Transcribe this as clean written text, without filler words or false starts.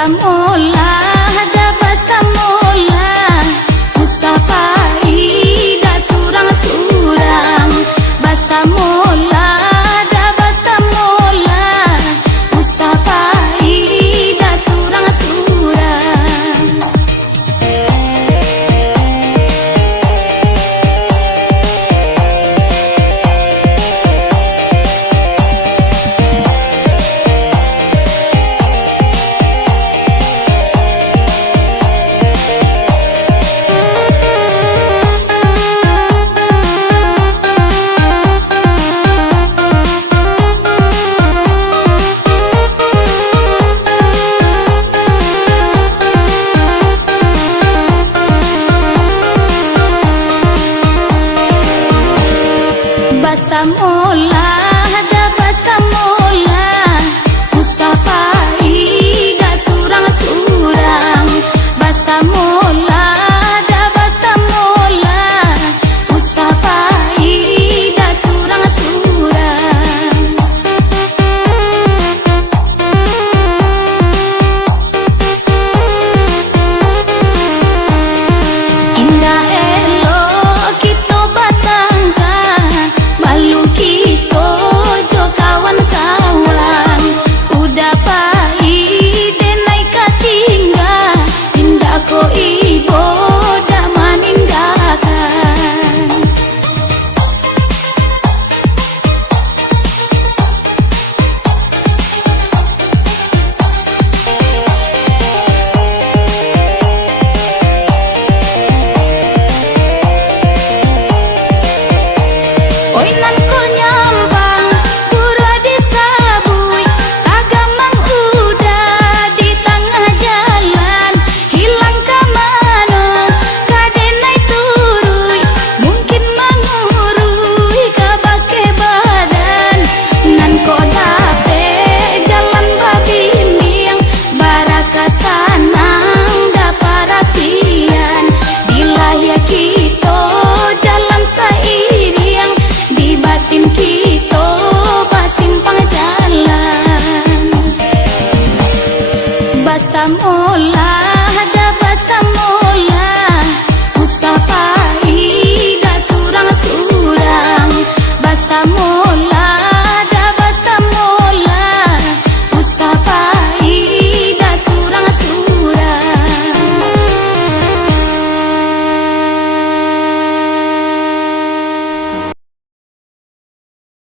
Basamola, ada basamola, usapai da surang-surang. Basamola, ada basamola, usapai da surang-surang. Basamola, ada basamola, usapai da surang-surang. Basamola, ada basamola, usapai da surang-surang. Indah elok kita batangka, malu kita jo kawan-kawan. Udah pahit denai katingga, indah ko ibo dah maninggakan. Oi nan ko nyambang, pura disabui, tagamang udah di tengah jalan. Hilang ke mana, kadenai turui, mungkin mengurui ke bake badan. Nan ko dape jalan babimbiang, baraka sanang da parapian. Dilahya kita jalan sairiang, di batin kita basimpang jalan. Basamola,